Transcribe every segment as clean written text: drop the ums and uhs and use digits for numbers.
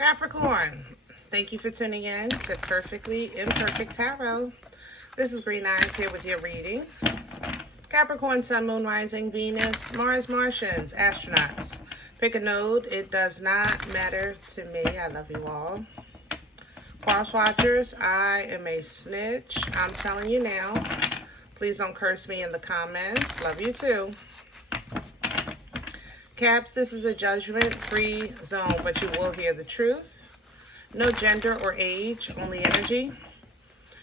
Capricorn, thank you for tuning in to Perfectly Imperfect Tarot. This is Green Eyes here with your reading. Capricorn, Sun, Moon, Rising, Venus, Mars, Martians, astronauts. Pick a node. It does not matter to me. I love you all. Cross watchers, I am a snitch. I'm telling you now. Please don't curse me in the comments. Love you too. Caps, this is a judgment-free zone, but you will hear the truth. No gender or age, only energy.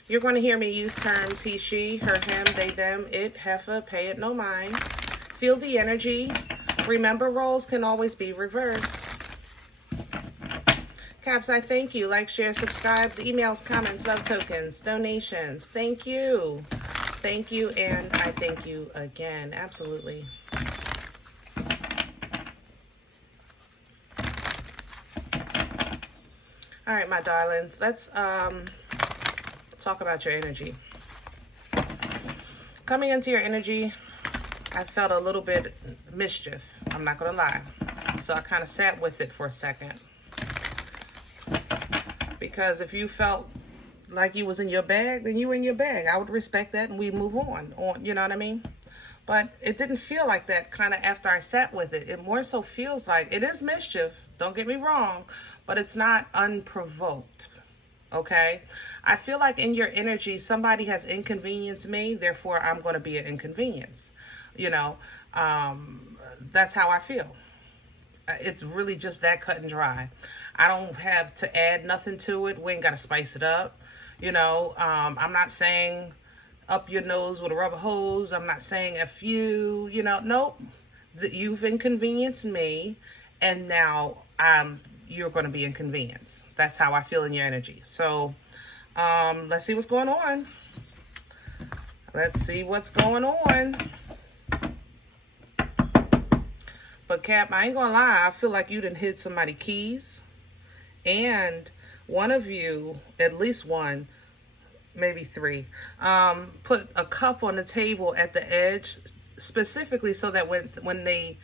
You're going to hear me use terms he, she, her, him, they, them, it, heifer, pay it no mind. Feel the energy. Remember, roles can always be reversed. Caps, I thank you. Like, share, subscribes, emails, comments, love tokens, donations. Thank you. Thank you, and I thank you again. Absolutely. All right, my darlings, let's talk about your energy. Coming into your energy, I felt a little bit mischief. I'm not going to lie. So I kind of sat with it for a second. Because if you felt like you was in your bag, then you were in your bag. I would respect that and we move on, you know what I mean? But it didn't feel like that kind of after I sat with it. It more so feels like it is mischief. Don't get me wrong. But it's not unprovoked, okay? I feel like in your energy, somebody has inconvenienced me, therefore I'm going to be an inconvenience. You know, that's how I feel. It's really just that cut and dry. I don't have to add nothing to it. We ain't got to spice it up. You know, I'm not saying up your nose with a rubber hose. I'm not saying F you, you know, nope. You've inconvenienced me, and now you're going to be inconvenienced. That's how I feel in your energy. So, let's see what's going on. Let's see what's going on. But Cap, I ain't gonna lie. I feel like you done hid somebody's keys. And one of you, at least one, maybe three, put a cup on the table at the edge specifically so that when they,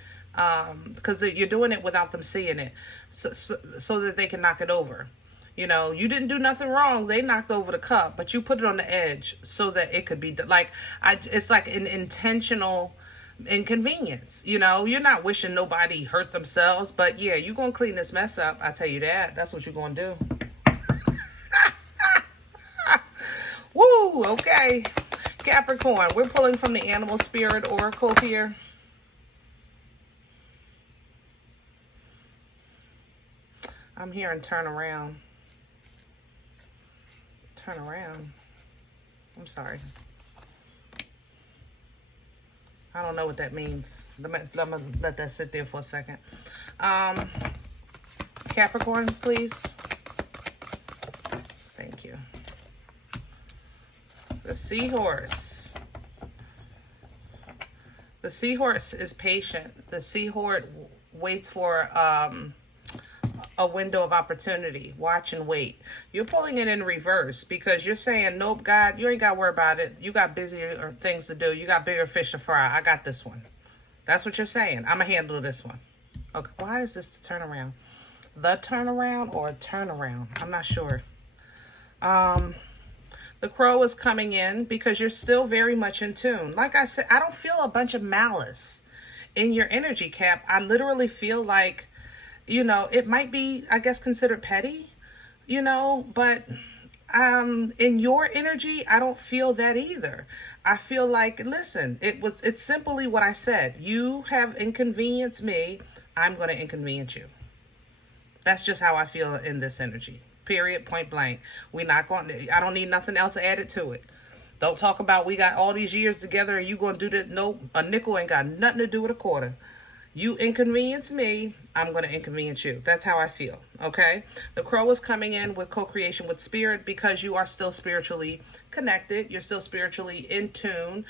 because you're doing it without them seeing it, so that they can knock it over. You know, you didn't do nothing wrong. They knocked over the cup, but you put it on the edge so that it could be like, it's like an intentional inconvenience. You know, you're not wishing nobody hurt themselves, but yeah, you're gonna clean this mess up. I tell you that. That's what you're gonna do. Woo, okay. Capricorn, we're pulling from the Animal Spirit Oracle here. I'm hearing turn around. Turn around. I'm sorry. I don't know what that means. Let me let that sit there for a second. Capricorn, please. Thank you. The seahorse. The seahorse is patient. The seahorse waits for a window of opportunity. Watch and wait. You're pulling it in reverse because you're saying, nope, God, you ain't got to worry about it. You got busier things to do. You got bigger fish to fry. I got this one. That's what you're saying. I'm going to handle this one. Okay, why is this the turnaround? The turnaround or a turnaround? I'm not sure. The crow is coming in because you're still very much in tune. Like I said, I don't feel a bunch of malice in your energy, Cap. I literally feel like, you know, it might be, I guess, considered petty, you know, but in your energy, I don't feel that either. I feel like, listen, it's simply what I said. You have inconvenienced me. I'm going to inconvenience you. That's just how I feel in this energy. Period. Point blank. We're not going to, I don't need nothing else added to it. Don't talk about we got all these years together and you going to do this. Nope. A nickel ain't got nothing to do with a quarter. You inconvenience me, I'm going to inconvenience you. That's how I feel, okay? The crow is coming in with co-creation with spirit because you are still spiritually connected. You're still spiritually in tune.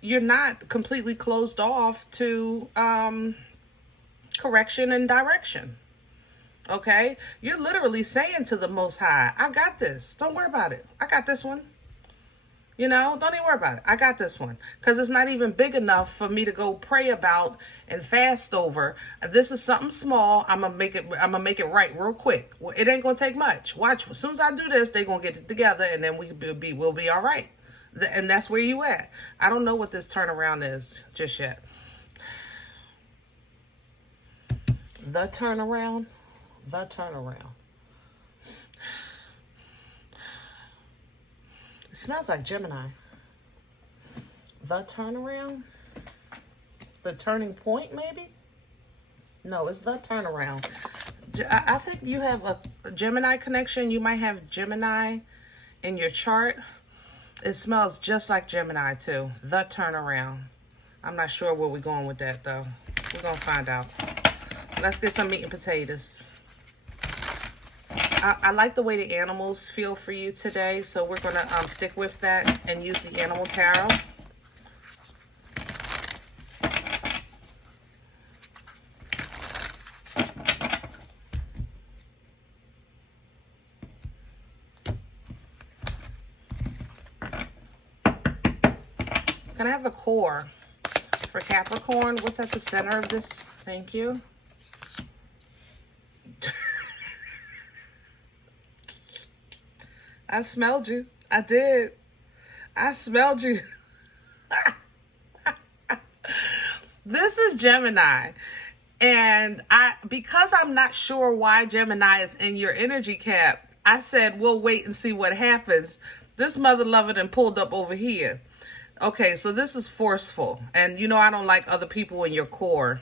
You're not completely closed off to correction and direction, okay? You're literally saying to the Most High, I got this. Don't worry about it. I got this one. You know, don't even worry about it. I got this one. Because it's not even big enough for me to go pray about and fast over. This is something small. I'm gonna make it right real quick. Well, it ain't gonna take much. Watch, as soon as I do this, they're gonna get it together, and then we'll be all right. And that's where you at. I don't know what this turnaround is just yet. The turnaround. The turnaround. It smells like Gemini. The turnaround? The turning point, maybe? No, it's the turnaround. I think you have a Gemini connection. You might have Gemini in your chart. It smells just like Gemini, too. The turnaround. I'm not sure where we're going with that, though. We're going to find out. Let's get some meat and potatoes. I like the way the animals feel for you today, so we're going to stick with that and use the animal tarot. Can I have the core for Capricorn? What's at the center of this? Thank you. I smelled you. I did. I smelled you. This is Gemini. And because I'm not sure why Gemini is in your energy, Cap, I said, we'll wait and see what happens. This mother lover done pulled up over here. Okay, so this is forceful. And you know I don't like other people in your core.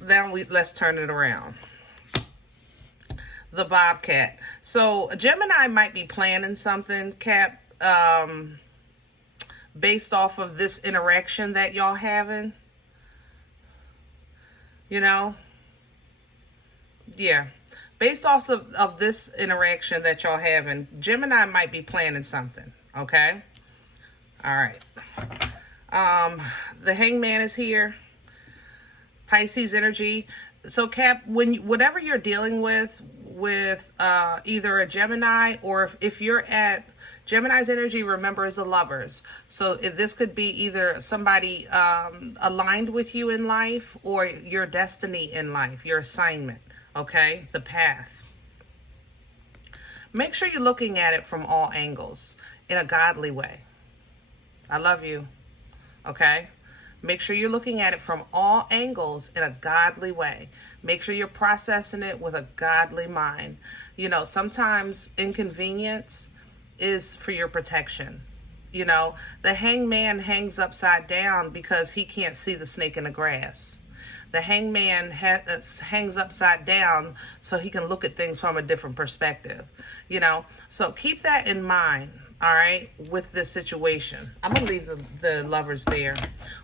Now let's turn it around. The Bobcat. So Gemini might be planning something, Cap, based off of this interaction that y'all having. You know? Yeah. Based off of this interaction that y'all having, Gemini might be planning something. Okay? All right. The Hangman is here. Pisces energy. So Cap, whatever you're dealing with either a Gemini or if you're at Gemini's energy, remember, is the lovers. So this could be either somebody aligned with you in life or your destiny in life, your assignment, okay? The path. Make sure you're looking at it from all angles in a godly way. I love you, okay? Make sure you're looking at it from all angles in a godly way. Make sure you're processing it with a godly mind. You know, sometimes inconvenience is for your protection. You know, the hangman hangs upside down because he can't see the snake in the grass. The hangman hangs upside down so he can look at things from a different perspective. You know, so keep that in mind. All right, with this situation. I'm going to leave the lovers there.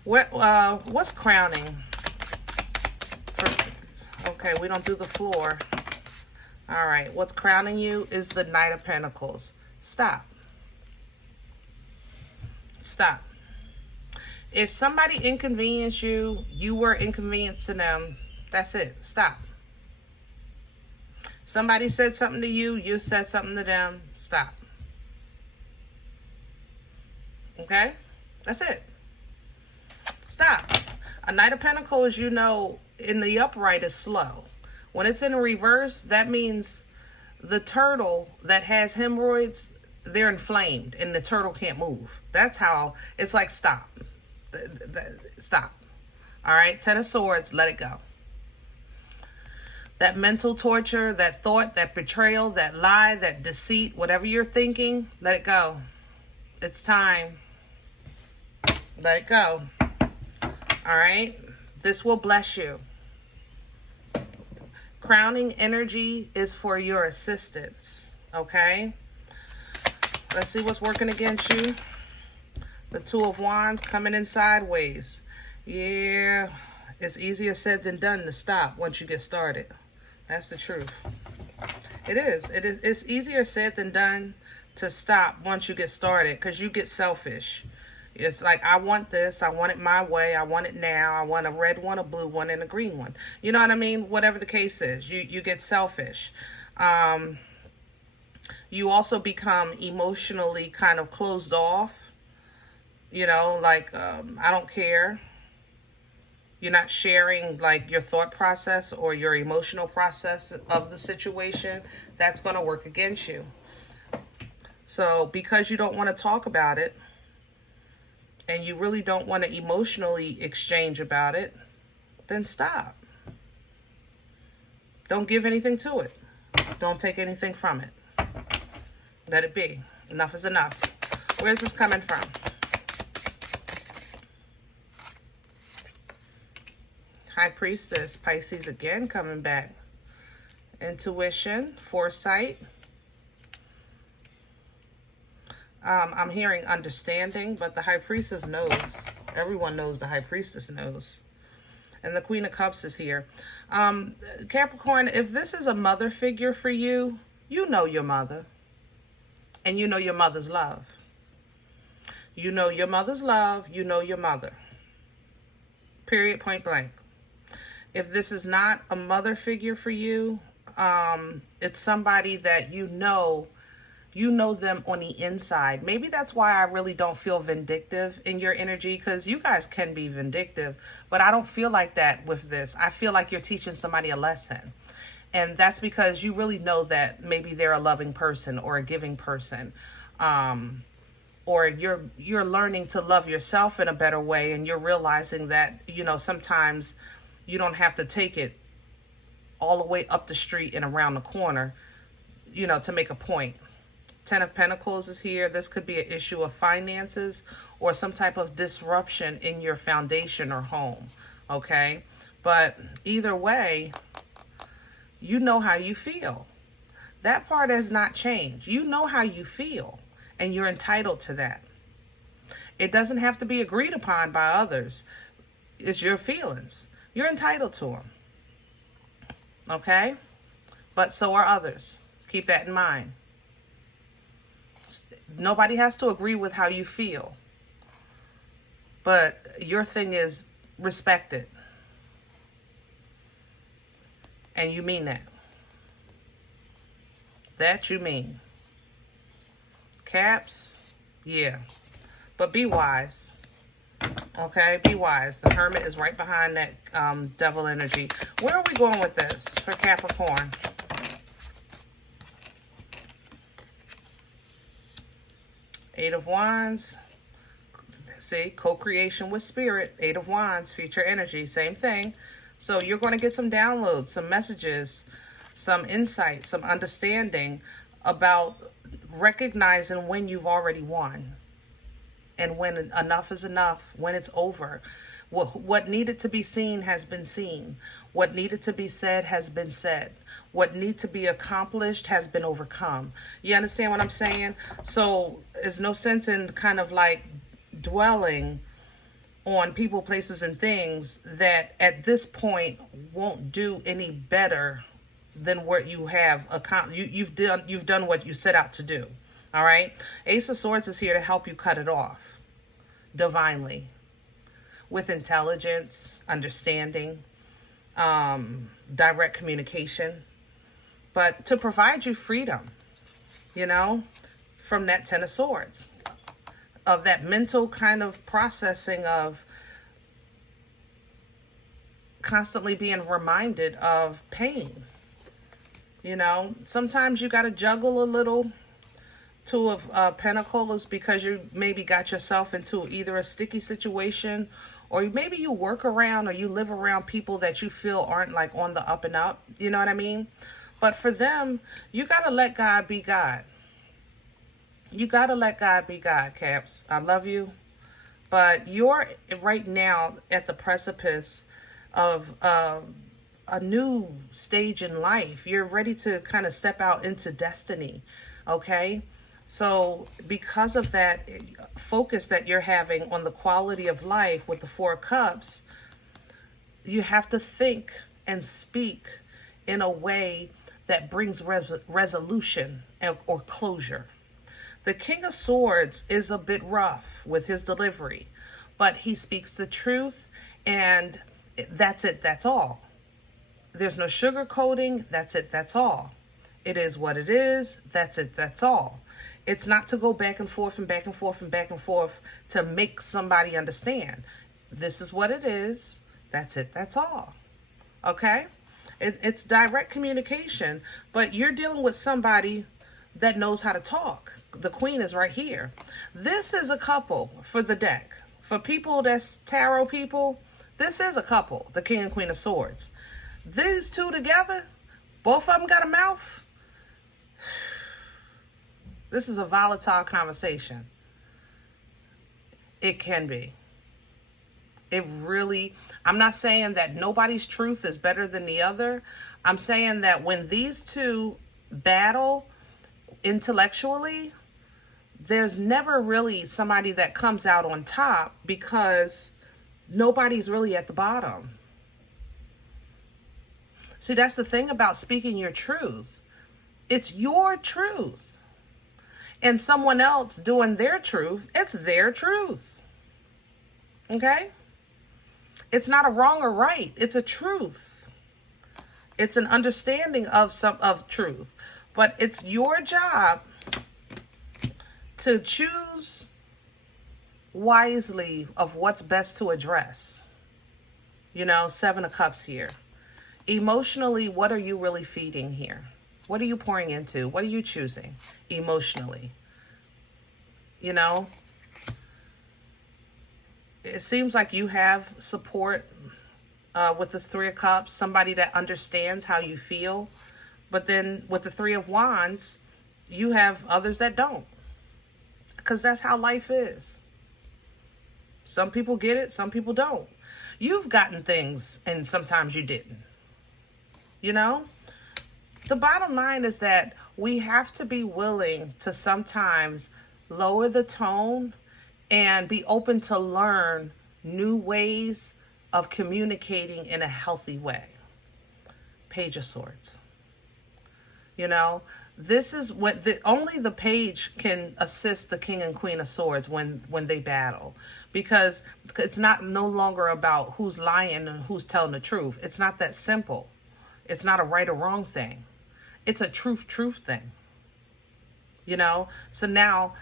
What's crowning? Okay, we don't do the floor. All right, what's crowning you is the Knight of Pentacles. Stop. Stop. If somebody inconvenienced you, you were inconvenienced to them. That's it. Stop. Somebody said something to you, you said something to them. Stop. Okay? That's it. Stop. A Knight of Pentacles, you know, in the upright is slow. When it's in reverse, that means the turtle that has hemorrhoids, they're inflamed and the turtle can't move. That's how, it's like stop. Stop. All right? 10 of Swords, let it go. That mental torture, that thought, that betrayal, that lie, that deceit, whatever you're thinking, let it go. It's time. Let it go. All right? This will bless you. Crowning energy is for your assistance. Okay? Let's see what's working against you. The Two of Wands coming in sideways. Yeah. It's easier said than done to stop once you get started. That's the truth. It is. It's easier said than done to stop once you get started because you get selfish. It's like, I want this. I want it my way. I want it now. I want a red one, a blue one, and a green one. You know what I mean? Whatever the case is, you get selfish. You also become emotionally kind of closed off. You know, like, I don't care. You're not sharing like your thought process or your emotional process of the situation. That's going to work against you. So because you don't want to talk about it and you really don't want to emotionally exchange about it, then stop. Don't give anything to it. Don't take anything from it. Let it be. Enough is enough. Where's this coming from? High Priestess, Pisces again coming back. Intuition, foresight. I'm hearing understanding, but the High Priestess knows. Everyone knows the High Priestess knows. And the Queen of Cups is here. Capricorn, if this is a mother figure for you, you know your mother. And you know your mother's love. You know your mother's love. You know your mother. Period, point blank. If this is not a mother figure for you, it's somebody that you know them on the inside. Maybe that's why I really don't feel vindictive in your energy, because you guys can be vindictive, but I don't feel like that with this. I feel like you're teaching somebody a lesson. And that's because you really know that maybe they're a loving person or a giving person. Or you're learning to love yourself in a better way, and you're realizing that, you know, sometimes you don't have to take it all the way up the street and around the corner, you know, to make a point. Ten of Pentacles is here. This could be an issue of finances or some type of disruption in your foundation or home, okay? But either way, you know how you feel. That part has not changed. You know how you feel, and you're entitled to that. It doesn't have to be agreed upon by others. It's your feelings. You're entitled to them. Okay? But so are others. Keep that in mind. Nobody has to agree with how you feel. But your thing is respect it. And you mean that. That you mean. Caps, yeah. But be wise. Okay, be wise. The Hermit is right behind that devil energy. Where are we going with this for Capricorn? Eight of Wands. See, co-creation with spirit. Eight of Wands, future energy, same thing. So you're going to get some downloads, some messages, some insight, some understanding about recognizing when you've already won. And when enough is enough, when it's over. What needed to be seen has been seen. What needed to be said has been said. What needs to be accomplished has been overcome. You understand what I'm saying? So there's no sense in kind of like dwelling on people, places, and things that at this point won't do any better than what you have accomplished. You've done what you set out to do. All right. Ace of Swords is here to help you cut it off divinely with intelligence, understanding, direct communication, but to provide you freedom, you know, from that Ten of Swords, of that mental kind of processing of constantly being reminded of pain. You know, sometimes you got to juggle a little. Two of Pentacles, because you maybe got yourself into either a sticky situation, or maybe you work around or you live around people that you feel aren't like on the up and up. You know what I mean? But for them, you got to let God be God. You got to let God be God, Caps. I love you. But you're right now at the precipice of a new stage in life. You're ready to kind of step out into destiny. Okay? So because of that focus that you're having on the quality of life with the Four of Cups, you have to think and speak in a way that brings resolution or closure. The King of Swords is a bit rough with his delivery, but he speaks the truth, and that's it. That's all. There's no sugarcoating. That's it. That's all. It is what it is. That's it. That's all. It's not to go back and forth and back and forth and back and forth to make somebody understand. This is what it is. That's it. That's all. Okay? It's direct communication, but you're dealing with somebody that knows how to talk. The queen is right here. This is a couple for the deck. For people that's tarot people, this is a couple, the king and queen of swords. These two together, both of them got a mouth. This is a volatile conversation. It can be. It really, I'm not saying that nobody's truth is better than the other. I'm saying that when these two battle intellectually, there's never really somebody that comes out on top because nobody's really at the bottom. See, that's the thing about speaking your truth. It's your truth. And someone else doing their truth, it's their truth. Okay? It's not a wrong or right. It's a truth. It's an understanding of truth. But it's your job to choose wisely of what's best to address. You know, 7 of Cups here. Emotionally, what are you really feeding here? What are you pouring into? What are you choosing emotionally? You know, it seems like you have support with the 3 of Cups, somebody that understands how you feel. But then with the 3 of Wands, you have others that don't. Because that's how life is. Some people get it, some people don't. You've gotten things and sometimes you didn't. You know? The bottom line is that we have to be willing to sometimes lower the tone and be open to learn new ways of communicating in a healthy way. Page of Swords. You know, this is what only the page can assist the king and queen of swords when they battle, because it's no longer about who's lying and who's telling the truth. It's not that simple. It's not a right or wrong thing. It's a truth thing. You know, so now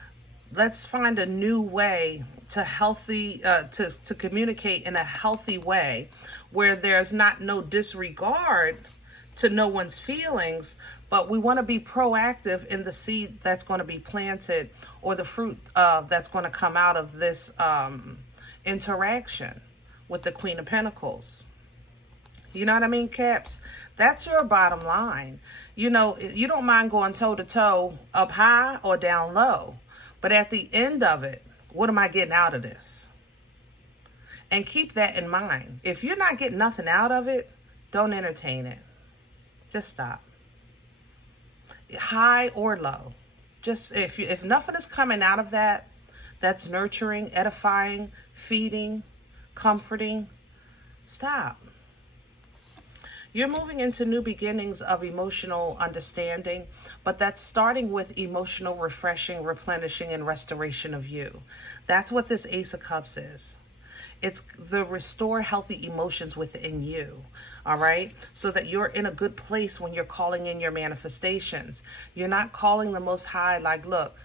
let's find a new way to to communicate in a healthy way where there's no disregard to no one's feelings, but we want to be proactive in the seed that's going to be planted or the fruit that's going to come out of this interaction with the Queen of Pentacles. You know what I mean, Caps? That's your bottom line. You know, you don't mind going toe to toe, up high or down low. But at the end of it, what am I getting out of this? And keep that in mind. If you're not getting nothing out of it, don't entertain it. Just stop. High or low. Just if nothing is coming out of that, that's nurturing, edifying, feeding, comforting, stop. You're moving into new beginnings of emotional understanding, but that's starting with emotional refreshing, replenishing, and restoration of you. That's what this Ace of Cups is. It's the restore healthy emotions within you, all right? So that you're in a good place when you're calling in your manifestations. You're not calling the Most High like, look,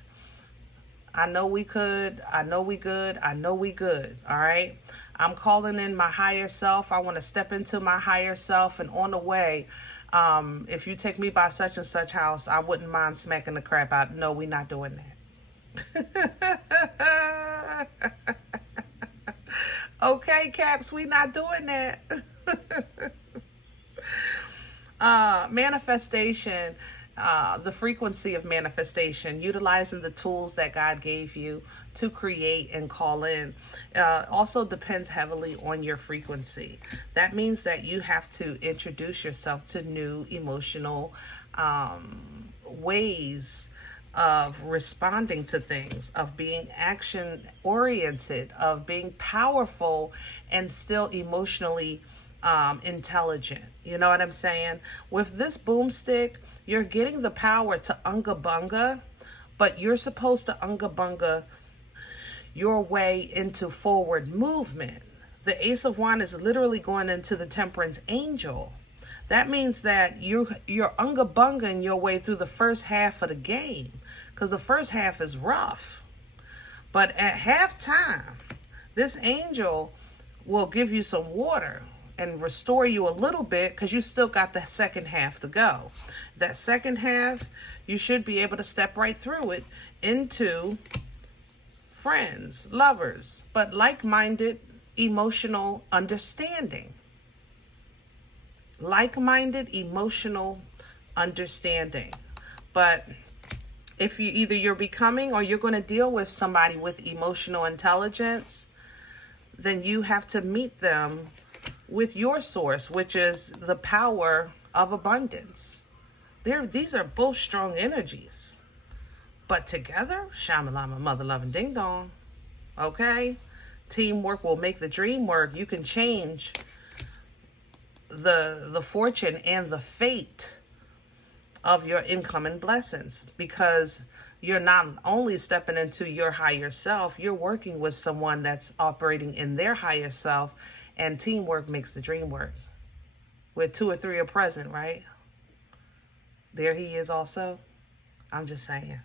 I know we could, I know we good, I know we good, all right? I'm calling in my higher self. I want to step into my higher self, and on the way, if you take me by such and such house, I wouldn't mind smacking the crap out. No, we're not doing that. Okay, Caps, we not doing that. Manifestation, the frequency of manifestation, utilizing the tools that God gave you to create and call in, also depends heavily on your frequency. That means that you have to introduce yourself to new emotional ways of responding to things, of being action oriented, of being powerful and still emotionally intelligent. You know what I'm saying? With this boomstick, you're getting the power to unga bunga, but you're supposed to unga bunga your way into forward movement. The Ace of Wands is literally going into the Temperance Angel. That means that you're unga-bungaing your way through the first half of the game, because the first half is rough. But at halftime, this angel will give you some water and restore you a little bit, because you still got the second half to go. That second half, you should be able to step right through it into friends, lovers, but like-minded emotional understanding. Like-minded emotional understanding. But if you're becoming or you're going to deal with somebody with emotional intelligence, then you have to meet them with your source, which is the power of abundance. These are both strong energies. But together, shamalama, mother loving ding dong. Okay? Teamwork will make the dream work. You can change the fortune and the fate of your incoming blessings, because you're not only stepping into your higher self, you're working with someone that's operating in their higher self, and teamwork makes the dream work. Where 2 or 3 are present, right? There he is also. I'm just saying.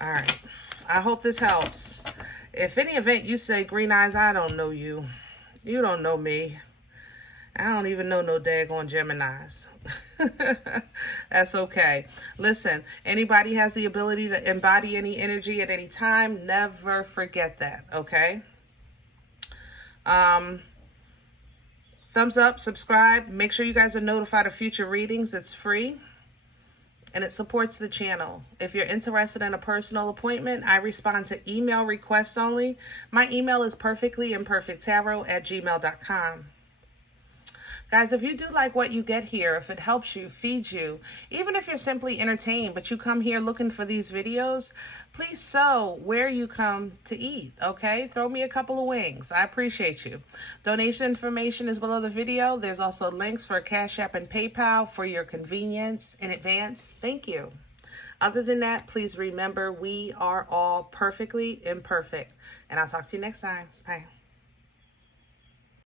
All right. I hope this helps. If any event you say, Green Eyes, I don't know you. You don't know me. I don't even know no daggone Geminis. That's okay. Listen, anybody has the ability to embody any energy at any time. Never forget that, okay? Thumbs up, subscribe. Make sure you guys are notified of future readings. It's free, and it supports the channel. If you're interested in a personal appointment, I respond to email requests only. My email is perfectlyimperfecttarot@gmail.com. Guys, if you do like what you get here, if it helps you, feeds you, even if you're simply entertained, but you come here looking for these videos, please sow where you come to eat, okay? Throw me a couple of wings. I appreciate you. Donation information is below the video. There's also links for CashApp and PayPal for your convenience in advance. Thank you. Other than that, please remember we are all perfectly imperfect. And I'll talk to you next time. Bye.